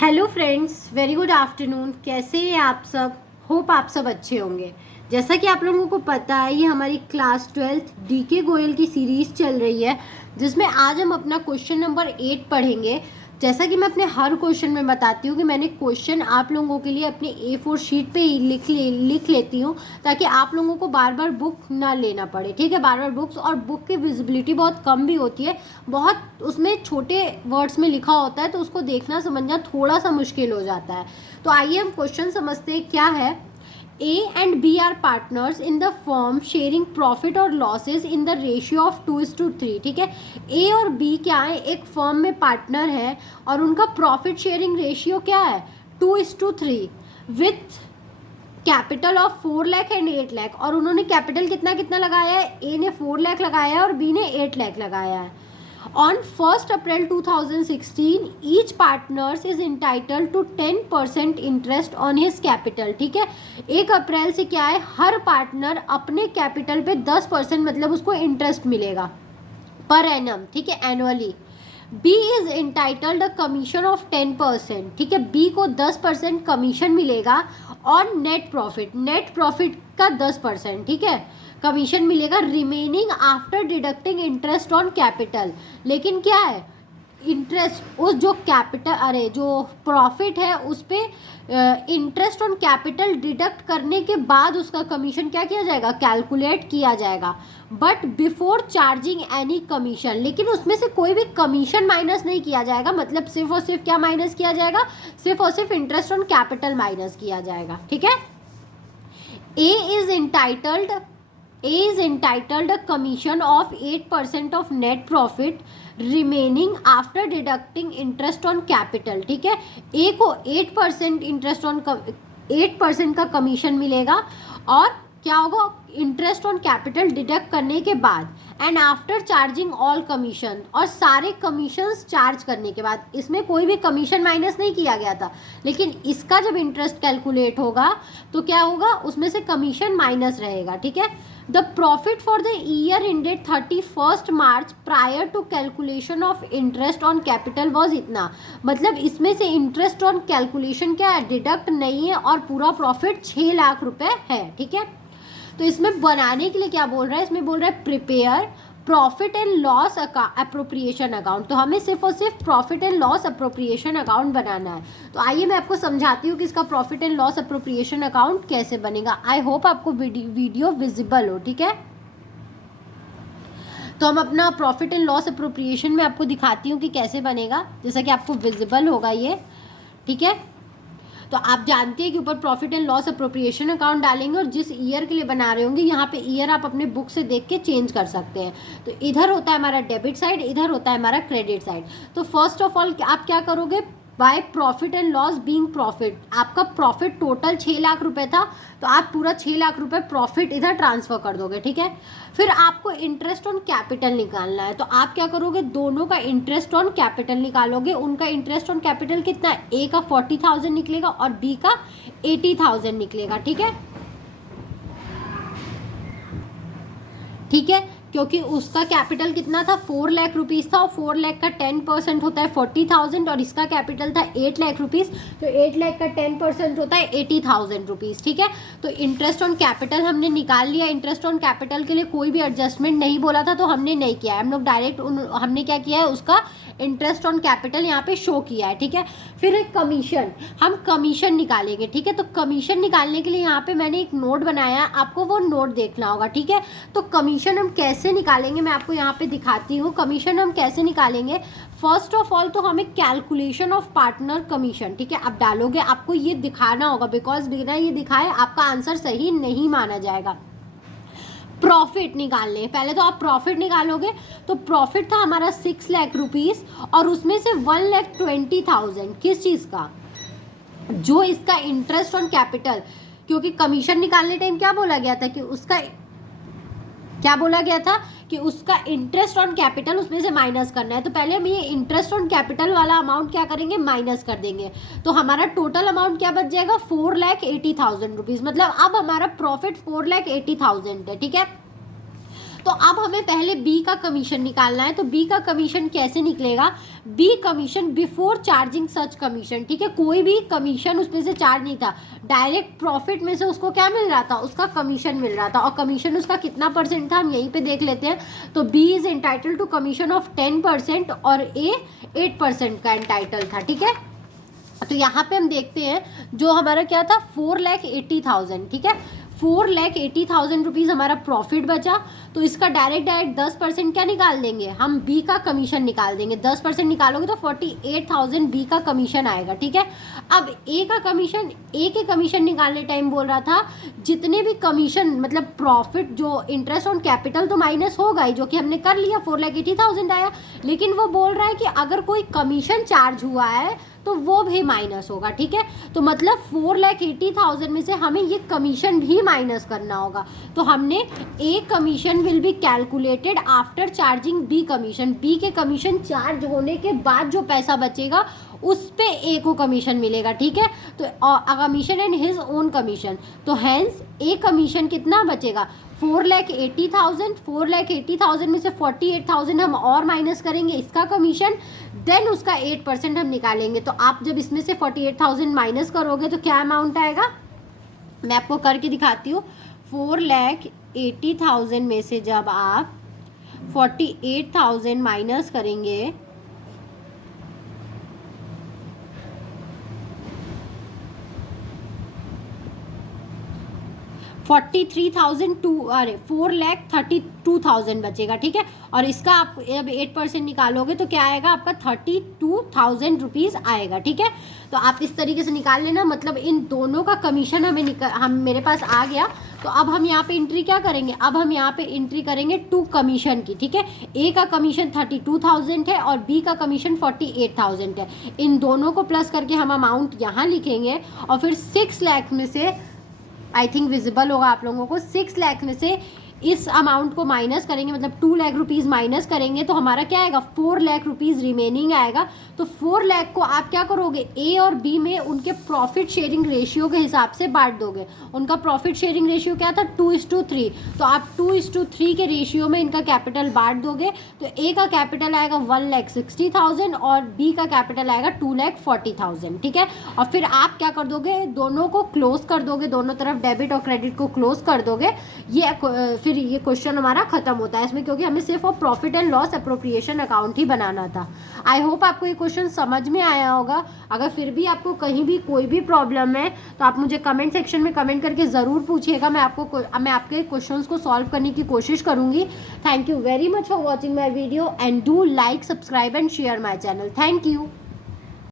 Hello friends, very good afternoon. कैसे हैं आप सब? होप आप सब अच्छे होंगे। जैसा कि आप लोगों को पता है, ये हमारी क्लास 12 डीके गोयल की सीरीज़ चल रही है, जिसमें आज हम अपना क्वेश्चन नंबर 8 पढ़ेंगे। जैसा कि मैं अपने हर क्वेश्चन में बताती हूँ कि मैंने क्वेश्चन आप लोगों के लिए अपने A4 शीट पे ही लिख लेती हूँ, ताकि आप लोगों को बार बार बुक ना लेना पड़े। ठीक है, बार बार बुक्स, और बुक की विजिबिलिटी बहुत कम भी होती है, बहुत उसमें छोटे वर्ड्स में लिखा होता है, तो उसको देखना समझना थोड़ा सा मुश्किल हो जाता है। तो आइए हम क्वेश्चन समझते हैं। क्या है? A and B are partners in the firm sharing profit और losses in the ratio of 2:3। ठीक है, A और B क्या है? एक फर्म में पार्टनर है और उनका प्रॉफिट शेयरिंग रेशियो क्या है? 2:3 with capital of 4 lakh and 8 lakh. और उन्होंने कैपिटल कितना कितना लगाया है? ए ने 4 लाख लगाया है और बी ने 8 लाख लगाया है। On 1st April 2016, each partners is entitled to 10% interest on his capital। ठीक है, 1 अप्रैल से क्या है? हर पार्टनर अपने कैपिटल पे 10% मतलब उसको इंटरेस्ट मिलेगा पर एनम। ठीक है, annually. B is entitled a commission of 10%। ठीक है, बी को 10% कमीशन मिलेगा और नेट प्रॉफिट का 10%। ठीक है, कमीशन मिलेगा, remaining after deducting interest on capital. लेकिन क्या है? इंटरेस्ट उस जो कैपिटल जो प्रॉफिट है उस पे इंटरेस्ट ऑन कैपिटल डिडक्ट करने के बाद उसका कमीशन क्या किया जाएगा? कैलकुलेट किया जाएगा, but before charging any commission. लेकिन उसमें से कोई भी कमीशन माइनस नहीं किया जाएगा, मतलब सिर्फ और सिर्फ क्या माइनस किया जाएगा? सिर्फ और सिर्फ इंटरेस्ट ऑन कैपिटल माइनस किया जाएगा। ठीक है, ए is entitled a commission of 8% of net profit remaining after deducting interest on capital। ठीक है, ए को 8% का कमीशन मिलेगा और क्या होगा? इंटरेस्ट ऑन कैपिटल डिडक्ट करने के बाद, and after charging all commission, और सारे कमीशंस चार्ज करने के बाद। इसमें कोई भी कमीशन माइनस नहीं किया गया था, लेकिन इसका जब इंटरेस्ट कैलकुलेट होगा तो क्या होगा? उसमें से कमीशन माइनस रहेगा। ठीक है, the profit for the year ended 31 March prior to calculation of interest on capital was इतना। मतलब इसमें से इंटरेस्ट ऑन कैलकुलेशन क्या है? डिडक्ट नहीं है, और पूरा प्रॉफिट 6 लाख रुपए है। ठीक है, तो इसमें बनाने के लिए क्या बोल रहा है? इसमें बोल रहा है prepare profit and loss appropriation account. तो हमें सिर्फ और सिर्फ profit and loss appropriation account बनाना है। तो आइए मैं आपको समझाती हूँ कि इसका profit and loss appropriation account कैसे बनेगा। आई होप आपको वीडियो विजिबल हो। ठीक है, तो हम अपना प्रॉफिट एंड लॉस अप्रोप्रिएशन में आपको दिखाती हूँ कि कैसे बनेगा, जैसा कि आपको विजिबल होगा ये। ठीक है, तो आप जानते हैं कि ऊपर profit and loss appropriation account डालेंगे, और जिस ईयर के लिए बना रहे होंगे यहाँ पे ईयर आप अपने बुक से देख के चेंज कर सकते हैं। तो इधर होता है हमारा डेबिट साइड, इधर होता है हमारा क्रेडिट साइड। तो फर्स्ट ऑफ ऑल आप क्या करोगे? By profit and loss being profit, आपका प्रॉफिट टोटल 6 लाख रुपए था, तो आप पूरा 6 लाख रुपए प्रॉफिट इधर ट्रांसफर कर दोगे। ठीक है, फिर आपको इंटरेस्ट ऑन कैपिटल निकालना है, तो आप क्या करोगे? दोनों का इंटरेस्ट ऑन कैपिटल निकालोगे। उनका इंटरेस्ट ऑन कैपिटल कितना है? ए का 40,000 निकलेगा और बी का 80,000 निकलेगा। ठीक है, ठीक है, क्योंकि उसका कैपिटल कितना था? 4 लाख रुपीज़ था, और 4 लाख का 10% होता है 40,000, और इसका कैपिटल था 8 लाख रुपीज़, तो 8 लाख का 10% होता है 80,000 रुपीज़। ठीक है, तो इंटरेस्ट ऑन कैपिटल हमने निकाल लिया। इंटरेस्ट ऑन कैपिटल के लिए कोई भी एडजस्टमेंट नहीं बोला था, तो हमने नहीं किया है। हम लोग डायरेक्ट हमने क्या किया है? उसका इंटरेस्ट ऑन कैपिटल यहाँ पे शो किया है। ठीक है, फिर एक कमीशन, हम कमीशन निकालेंगे। ठीक है, तो कमीशन निकालने के लिए यहाँ पे मैंने एक नोट बनाया, आपको वो नोट देखना होगा। ठीक है, तो कमीशन हम कैसे निकालेंगे मैं आपको यहाँ पे दिखाती हूँ। कमीशन हम कैसे निकालेंगे? फर्स्ट ऑफ ऑल तो हमें कैलकुलेशन ऑफ पार्टनर कमीशन, ठीक है, आप डालोगे। आपको ये दिखाना होगा, बिकॉज बिना ये दिखाए आपका आंसर सही नहीं माना जाएगा। प्रॉफिट निकालने पहले तो आप प्रॉफिट निकालोगे, तो प्रॉफिट था हमारा 6 लाख रुपीज़, और उसमें से 1,20,000 किस चीज़ का? जो इसका इंटरेस्ट ऑन कैपिटल, क्योंकि कमीशन निकालने टाइम क्या बोला गया था कि उसका इंटरेस्ट ऑन कैपिटल उसमें से माइनस करना है। तो पहले हम ये इंटरेस्ट ऑन कैपिटल वाला अमाउंट क्या करेंगे? माइनस कर देंगे। तो हमारा टोटल अमाउंट क्या बच जाएगा? 4,80,000 रुपीज़। मतलब अब हमारा प्रॉफिट 4,80,000 है। ठीक है, तो अब हमें पहले बी का कमीशन निकालना है। तो बी का कमीशन कैसे निकलेगा? B commission before charging such commission, ठीक है, कोई भी कमीशन उसमें से चार्ज नहीं था, डायरेक्ट प्रॉफिट में से उसको क्या मिल रहा था? उसका कमीशन मिल रहा था। और कमीशन उसका कितना परसेंट था हम यहीं पे देख लेते हैं। तो B is entitle to commission of 10% और ए 8% का एंटाइटल था, ठीक है। तो यहाँ पे हम देखते हैं जो हमारा क्या था, 4,80,000, ठीक है, 4,80,000 रुपीज़ हमारा प्रॉफिट बचा। तो इसका डायरेक्ट 10% क्या निकाल देंगे हम? बी का कमीशन निकाल देंगे। 10% निकालोगे तो 48,000 बी का कमीशन आएगा, ठीक है। अब ए का कमीशन, ए के कमीशन निकालने टाइम बोल रहा था जितने भी कमीशन मतलब प्रॉफिट जो इंटरेस्ट ऑन कैपिटल तो माइनस होगा ही, जो कि हमने कर लिया, 4,80,000 आया। लेकिन वो बोल रहा है कि अगर कोई कमीशन चार्ज हुआ है तो वो भी माइनस होगा, ठीक है। तो मतलब 4,80,000 में से हमें ये कमीशन भी माइनस करना होगा। तो हमने A commission will be calculated after charging B commission. B के कमीशन चार्ज होने के बाद जो पैसा बचेगा उस पे ए को कमीशन मिलेगा, ठीक है। तो commission and his own commission, तो हैंस ए कमीशन कितना बचेगा? 4,80,000। 4,80,000 में से 48,000 हम और माइनस करेंगे इसका कमीशन, देन उसका 8% हम निकालेंगे। तो आप जब इसमें से 48,000 माइनस करोगे तो क्या अमाउंट आएगा? मैं आपको करके दिखाती हूँ। 4,80,000 में से जब आप 48,000 माइनस करेंगे 4,32,000 बचेगा, ठीक है। और इसका आप जब 8% निकालोगे तो क्या आएगा आपका? 32,000 रुपीज़ आएगा, ठीक है। तो आप इस तरीके से निकाल लेना। मतलब इन दोनों का कमीशन हम मेरे पास आ गया। तो अब हम यहाँ पे एंट्री क्या करेंगे? अब हम यहाँ पे एंट्री करेंगे टू कमीशन की, ठीक है। ए का कमीशन 32,000 है और बी का कमीशन 48,000 है। इन दोनों को प्लस करके हम अमाउंट यहाँ लिखेंगे और फिर 6 लाख में से, आई थिंक विजिबल होगा आप लोगों को, 6 लाख में से इस अमाउंट को माइनस करेंगे, मतलब 2 लाख रुपीज़ माइनस करेंगे तो हमारा क्या आएगा? 4 लाख रुपीज़ रिमेनिंग आएगा। तो 4 लाख को आप क्या करोगे? ए और बी में उनके प्रॉफिट शेयरिंग रेशियो के हिसाब से बांट दोगे। उनका प्रॉफिट शेयरिंग रेशियो क्या था? 2:3। तो आप 2:3 के रेशियो में इनका कैपिटल बांट दोगे। तो ए का कैपिटल आएगा 1,60,000 और बी का कैपिटल आएगा 2,40,000, ठीक है। और फिर आप क्या कर दोगे? दोनों को क्लोज कर दोगे, दोनों तरफ डेबिट और क्रेडिट को क्लोज कर दोगे। ये फिर ये क्वेश्चन हमारा खत्म होता है इसमें, क्योंकि हमें सिर्फ profit and loss appropriation account ही बनाना था। आई होप आपको ये क्वेश्चन समझ में आया होगा। अगर फिर भी आपको कहीं भी कोई भी प्रॉब्लम है तो आप मुझे कमेंट सेक्शन में कमेंट करके ज़रूर पूछिएगा। मैं आपके क्वेश्चंस को सॉल्व करने की कोशिश करूँगी। Thank you very much for watching my video and do like, subscribe and share my channel. Thank you.